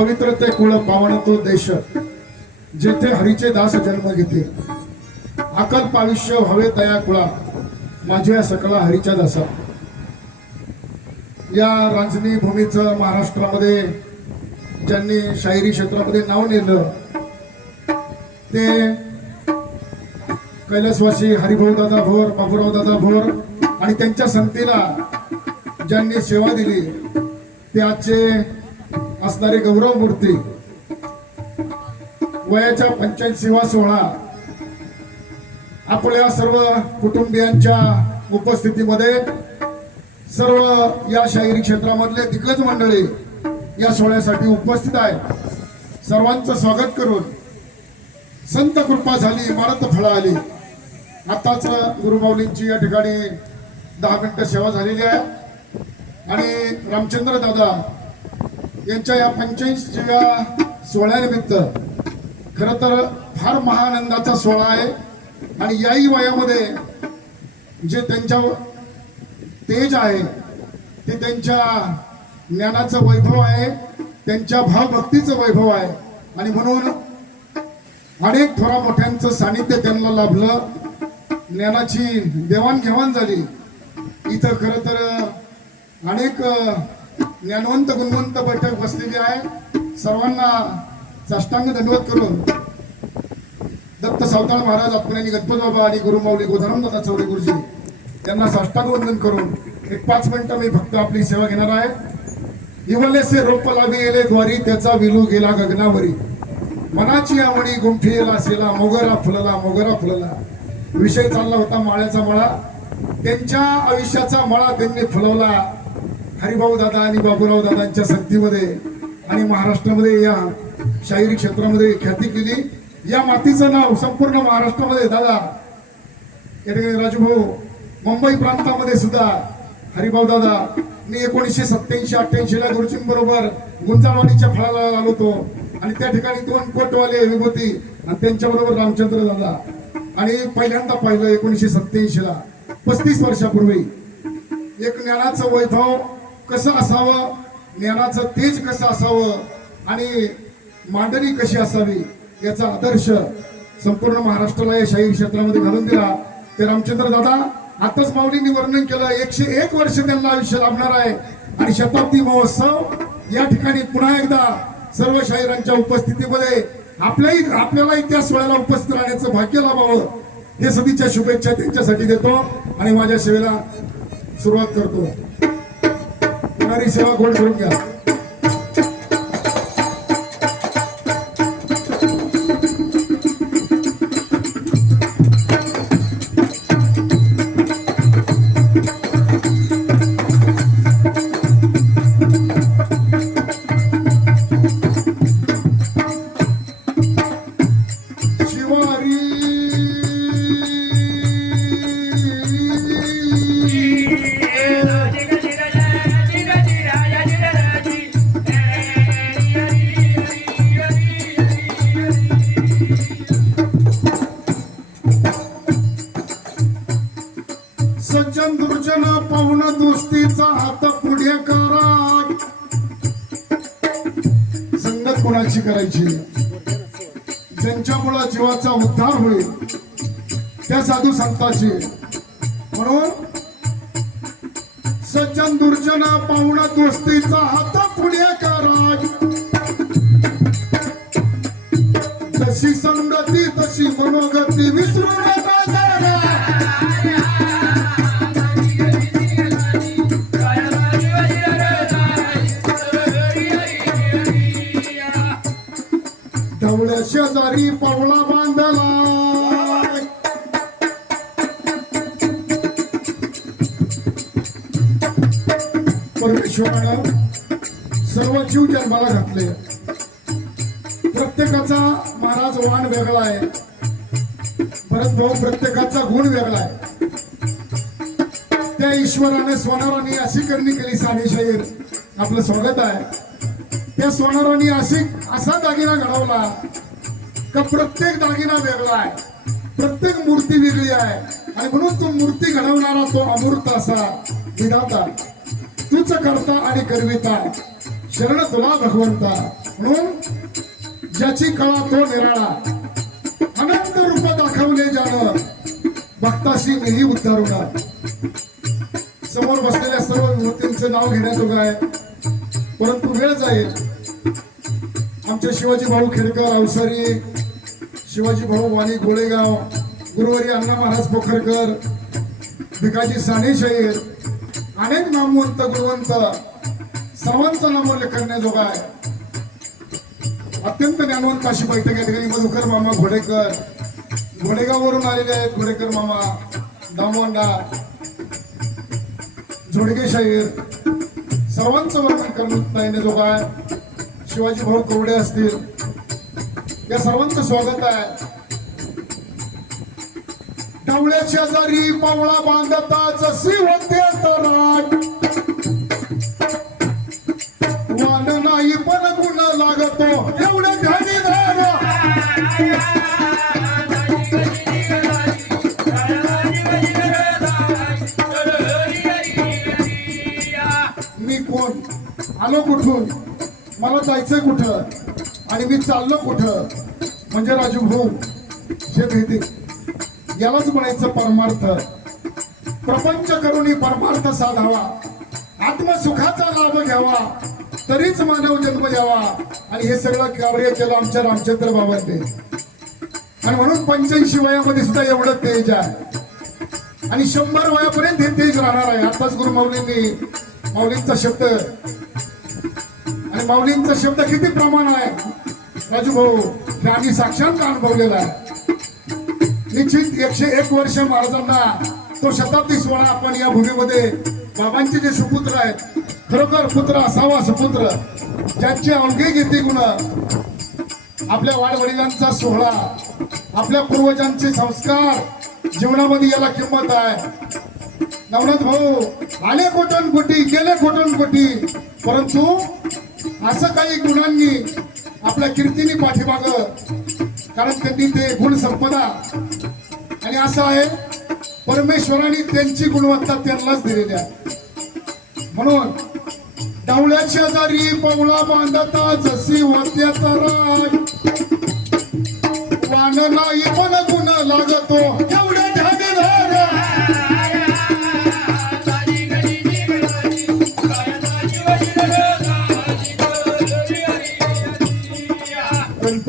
पवित्र ते कुळ पावन तो देश. जेथे हरीचे दास जन्म घेते अकल्प आयुष्य हवे तया कुळा. माझ्या सकला हरीच्या दासा. या रांजणी भूमीचं महाराष्ट्रामध्ये ज्यांनी शाहिरी क्षेत्रामध्ये नाव नेलं ते कैलासवासी हरिभाऊ दादा भोर बाबूराव दादा भोर आणि त्यांच्या संतीला ज्यांनी सेवा दिली ते आजचे असणारी गौरव मूर्ती वयाच्या पंच्याऐंशीवा सोहळा आपल्या सर्व कुटुंबियांच्या उपस्थितीमध्ये सर्व या शाहिरी क्षेत्रामधले दिग्गज मंडळी या सोहळ्यासाठी उपस्थित आहे सर्वांचं स्वागत करून संत कृपा झाली इमारत फळा आली. आताच गुरुमाऊलींची या ठिकाणी दहा मिनिटं सेवा झालेली आहे. आणि रामचंद्र दादा यांच्या या पंच्याऐंशीव्या सोहळ्यानिमित्त खरं तर फार महाआनंदाचा सोहळा आहे. आणि याही वयामध्ये जे त्यांच्या तेज आहे ते त्यांच्या ज्ञानाचं वैभव आहे त्यांच्या भावभक्तीचं वैभव आहे. आणि म्हणून अनेक थोरा मोठ्यांचं सानिध्य त्यांना लाभलं. ज्ञानाची देवाणघेवाण झाली. इथं खरं तर अनेक ज्ञानवंत गुणवंत बैठक बसलेली आहे. सर्वांना साष्टांग दंडवत करून दत्त सावताळ महाराज आत्मज्ञानी गणपत बाबा आणि गुरुमाऊली गोधाराम दादा चौरे गुरुजी त्यांना साष्टांग वंदन करून एक पाच मिनिटं मी फक्त आपली सेवा घेणार आहे. इवलेसे रोप लावी गेले द्वारी त्याचा विलू गेला गगनावरी. मनाची आवडी गुंफीला सेला मोगरा फुलला मोगरा फुलला. विषय चालला होता माळ्याचा मळा. त्यांच्या आयुष्याचा मळा त्यांनी फुलवला. हरिभाऊ दादा आणि बाबूराव दादांच्या सक्तीमध्ये आणि महाराष्ट्रामध्ये या शाहिरी क्षेत्रामध्ये ख्याती केली. या मातीचं नाव संपूर्ण महाराष्ट्रामध्ये दादा. या ठिकाणी राजूभाऊ मुंबई प्रांतामध्ये सुद्धा हरिभाऊ दादा. मी एकोणीसशे सत्याऐंशी अठ्ठ्याऐंशी ला गुरुजींबरोबर गुंजाळवाडीच्या फळाला आलो होतो. आणि त्या ठिकाणी दोन कोटवाले विभूती आणि त्यांच्याबरोबर रामचंद्र दादा. आणि पहिल्यांदा पाहिलं एकोणीसशे सत्याऐंशी ला पस्तीस वर्षापूर्वी. एक ज्ञानाचं वैभव कसं असावं? ज्ञानाचं तेज कसं असावं? आणि मांडणी कशी असावी? याचा आदर्श संपूर्ण महाराष्ट्राला या शाहीर क्षेत्रामध्ये घालून दिला. ते रामचंद्र दादा आताच माऊलींनी वर्णन केलं एकशे एक वर्ष त्यांना आयुष्य लाभणार आहे. आणि शताब्दी महोत्सव या ठिकाणी पुन्हा एकदा सर्व शाहिरांच्या उपस्थितीमध्ये आपल्याही आपल्यालाही त्या सोहळ्याला उपस्थित राहण्याचं भाग्य लाभावं हे सदीच्या शुभेच्छा त्यांच्यासाठी देतो आणि माझ्या सेवेला सुरुवात करतो. होणारी सेवा गोड करून घ्या. पाहुण दोस्तीचा हात पुढे करा. संगत कोणाची करायची? ज्यांच्यामुळे जीवाचा उद्धार होईल त्या साधू संतांची. म्हणून सज्जन दुर्जना पाहुण दोस्तीचा हात पुढे करा. जशी संगती तशी मनोगती विसरू नका शेजारी पावला बांधला. परमेश्वरानं सर्व जीव जन्माला घातले. प्रत्येकाचा महाराज वाण वेगळा आहे. परत भाऊ प्रत्येकाचा गुण वेगळा आहे. त्या ईश्वराने सोनाराने अशी करणी केली साने शाहीर. आपलं स्वागत आहे. त्या सोनाराने अशी असा दागिना घडवला. का प्रत्येक दागिना वेगळा आहे. प्रत्येक मूर्ती वेगळी आहे. आणि म्हणून तो मूर्ती घडवणारा तो अमूर्त असा विधाता तूच करता आणि करविता. शरण तुला भगवंता. म्हणून ज्याची कळा तो निराळा. अनंत रूप दाखवले जाणं भक्ताशी नेही उद्धारुणा समोर बसलेल्या सर्व मूर्तींचं नाव घेण्याजोगं आहे. परंतु वेळ जाईल. आमचे शिवाजी भाऊ खेडकर अवसरी शिवाजी भाऊ वाणी गोळेगाव गुरुवारी अण्णा महाराज पोखरकर भिकाजी साने शाहीर अनेक नामवंत गुरुवंत सर्वांचं नामोल्लेख करण्याजोगा आहे. अत्यंत ज्ञानवंत अशी बैठक या ठिकाणी मधुकर मामा घोडेकर घोडेगाववरून आलेले आहेत घोडेकर मामा दामोंडा झोडगे शाहीर सर्वांचं वर्णन करण्याजोगा येण्याजोगा आहे. शिवाजी भाऊ कोरडे असतील या सर्वांचं स्वागत आहे. डवळ्याच्या जरी पावळा बांधता जशी होते तराट वान नाही पण गुण लागतो एवढे ध्यानी मी कोण? आलो कुठून? मला जायचंय कुठं? आणि मी चाललो कुठं? म्हणजे राजू भाऊ जे भेटे यालाच म्हणायचं परमार्थ. प्रपंच करून परमार्थ साधावा. आत्मसुखाचा लाभ घ्यावा. तरीच मानव जन्म घ्यावा. आणि हे सगळं कार्य केलं आमच्या रामचंद्र बाबांनी. आणि म्हणून पंच्याऐंशी वयामध्ये सुद्धा एवढं तेज आहे. आणि शंभर वयापर्यंत हे तेज राहणार आहे. आताच गुरु माऊलींनी माऊलींचा शब्द. आणि माऊलींचा शब्द किती प्रमाण आहे? राजू भाऊ हे आम्ही साक्षात अनुभवलेलं आहे. निश्चित एकशे एक वर्ष महाराजांना तो शताब्दी सोहळा आपण या भूमीमध्ये बाबांचे जे सुपुत्र आहेत खरोखर पुत्र असावा सुपुत्र ज्यांचे अवघे घेते गुण आपल्या वाडवडिलांचा सोहळा आपल्या पूर्वजांचे संस्कार जीवनामध्ये याला किंमत आहे. नवनाथ भाऊ आले कोटन कोटी गेले कोटन कोटी परंतु असं काही गुणांनी आपल्या कीर्तीने पाठीमाग. कारण त्यांनी ते गुण संपदा. आणि असं आहे परमेश्वराने त्यांची गुणवत्ता त्यांनाच दिलेली आहे. म्हणून डावल्याच्या दारी पवळा बांधता जशी होत्या तर वान नाही पण गुण लागतो.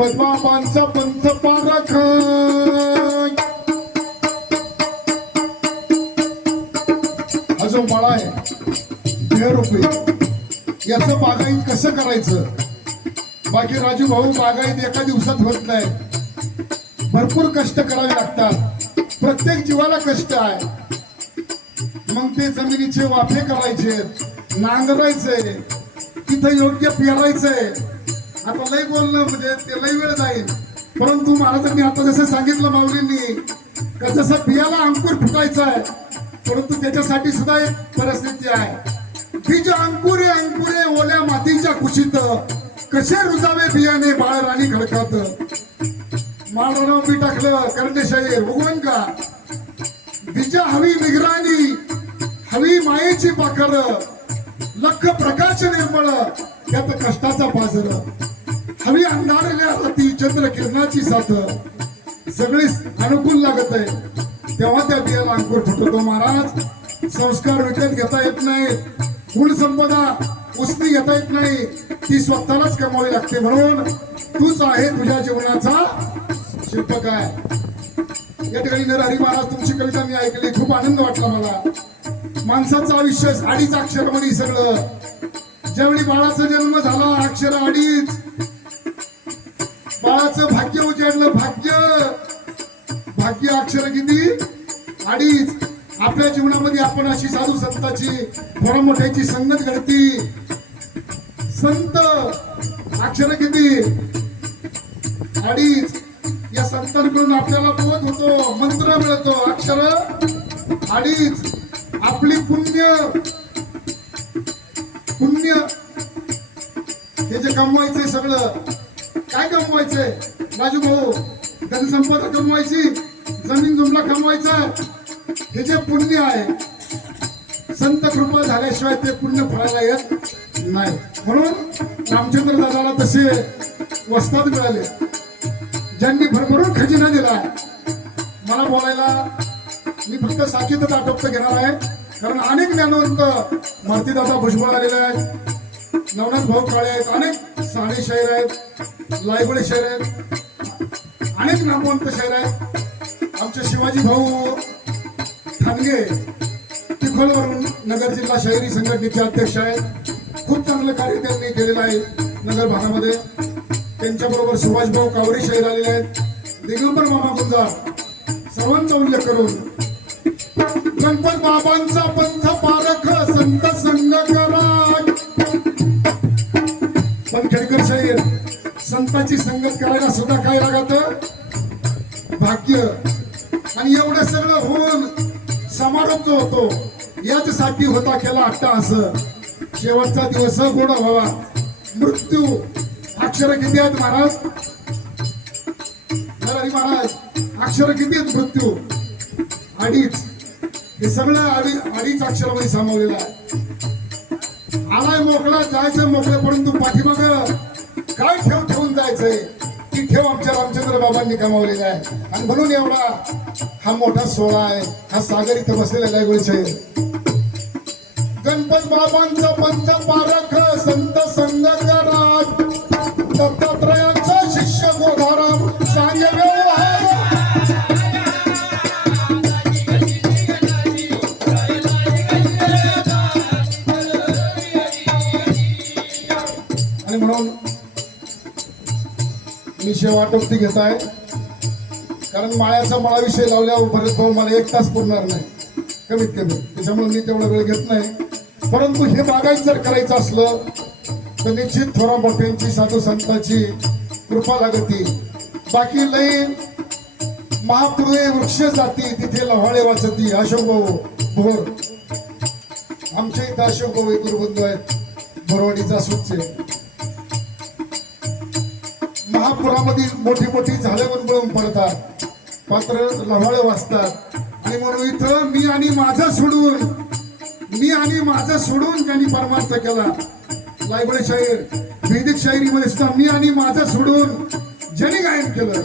पद्माबांचा पंथ पारख. जो मळा आहे. दीड रुपये. याचं बागाईत कसं करायचं? बाकी राजू भाऊ बागाईत एका दिवसात होत नाही. भरपूर कष्ट करावे लागतात. प्रत्येक जीवाला कष्ट आहे. मग ते जमिनीचे वाफे करायचे नांगरायचे तिथं योग्य पेरायचंय आता लय बोलणं म्हणजे ते लय वेळ जाईल. परंतु महाराजांनी आता जसं सांगितलं माऊलींनी का जसं बियाला अंकुर फुटायचं आहे परंतु त्याच्यासाठी सुद्धा एक परिस्थिती आहे. बीज अंकुरे अंकुरे ओल्या मातीच्या कुशीत कसे रुजावे बियाणे बाळ राणी खडकात माळराव बी टाकलं करंदेशाही उगवण का? बीज हवी निगराणी हवी मायेची पाखर लख प्रकाश निर्मळ त्यात कष्टाचा पाझर हवी अंधारल्या राती चंद्र किरणाची साथ सगळी अनुकूल लागत आहे. तेव्हा त्या बियाला अंकुर फुटतो महाराज. संस्कार विकत घेता येत नाही. गुण संपदा उसनी घेता येत नाही. ती स्वतःलाच कमावी लागते म्हणून तूच आहे तुझ्या जीवनाचा शिल्पक आहे. या ठिकाणी नरहरी महाराज तुमची कविता मी ऐकली. खूप आनंद वाटला मला. माणसाचं आयुष्य अडीच अक्षरामध्ये सगळं. ज्यावेळी बाळाचा जन्म झाला अक्षर अडीच. बाळाचं भाग्य उजाडलं भाग्य. भाग्य अक्षर किती अडीच आपल्या जीवनामध्ये आपण अशी साधू संताची थोडा मोठ्याची संगत घडती. संत अक्षर किती अडीच या संतांकडून आपल्याला बोध होतो मंत्र मिळतो अक्षर. अडीच आपली पुण्य पुण्य. हे जे कमवायचंय सगळं काय कमवायचंय? राजू भाऊ धनसंपदा कमवायची जमीन जुमला कमवायचा. हे जे पुण्य आहे संत कृपा झाल्याशिवाय ते पुण्य फळायला येत नाही. म्हणून रामचंद्र दादाला तसे वस्तात मिळाले. ज्यांनी भरभरून खजिना दिला. मला बोलायला मी फक्त साखीतच आटोपत घेणार आहे. कारण अनेक ज्ञानवंत मारुतीदादा भुजबळ आलेले आहेत. नवनाथ भाऊ काळे आहेत. अनेक साने शाहीर आहेत. लायगुडे शहर आहेत अनेक नामवंत शहर आहेत आमचे शिवाजी भाऊ ठाणगे चिखलवरून नगर जिल्हा शहरी संघटनेचे अध्यक्ष आहेत. खूप चांगलं कार्य त्यांनी केलेलं आहे नगर भागामध्ये. त्यांच्याबरोबर सुभाषभाऊ कावरे शहर आलेले आहेत. दिगंबर मामा गुंजार सर्वांचा उल्लेख करून. गणपत बाबांचा पंथ पारख संत संघ करा. संतांची संगत करायला सुद्धा काय लागत? भाग्य. आणि एवढं सगळं होऊन समारोप जो होतो. याचसाठी होता केला अट्टा असं. शेवटचा दिवस गोड व्हावा. मृत्यू. अक्षर किती आहेत महाराज? नरहरी महाराज अक्षर किती आहेत मृत्यू? अडीच. हे सगळं अडी अडीच अक्षरामध्ये सामावलेलं आहे. आलाय मोकळा जायचं मोकळं परंतु पाठीमाग काय ठेव जायचंय ती ठेव आमच्या रामचंद्र बाबांनी कमावलेला आहे. आणि म्हणून एवढा हा मोठा सोहळा आहे. हा सागर इथं बसलेला आहे गोळीचे गणपत बाबांचा पंच पारख संत संगराज दत्तात्रया मी शेवाटोक्ती घेत आहे. कारण माळ्याचा माळाविषय लावल्यावर भरत भाऊ मला एक तास पुरणार नाही. कमीत कमी. त्याच्यामुळे मी तेवढा वेळ घेत नाही. परंतु हे बागायत जर करायचं असलं तर निश्चित थोरा मोठ्यांची साधू संतांची कृपा लागती. बाकी लई महापुरुळे वृक्ष जाती तिथे लव्हाळे वाचती. अशोक भाऊ भोर. आमच्या इथं अशोक भाऊ गुरुबंधू आहेत. भोरवाडीचा सुचे नागपुरामध्ये मोठी मोठी झाडे पळून पडतात. मात्र लव्हाळे वाचतात आणि म्हणून इथं मी आणि माझं सोडून मी आणि माझं सोडून त्यांनी परमार्थ केला लायबळे शाहीर वैदिक शाहिरीमध्ये सुद्धा मी आणि माझं सोडून ज्यांनी गायन केलं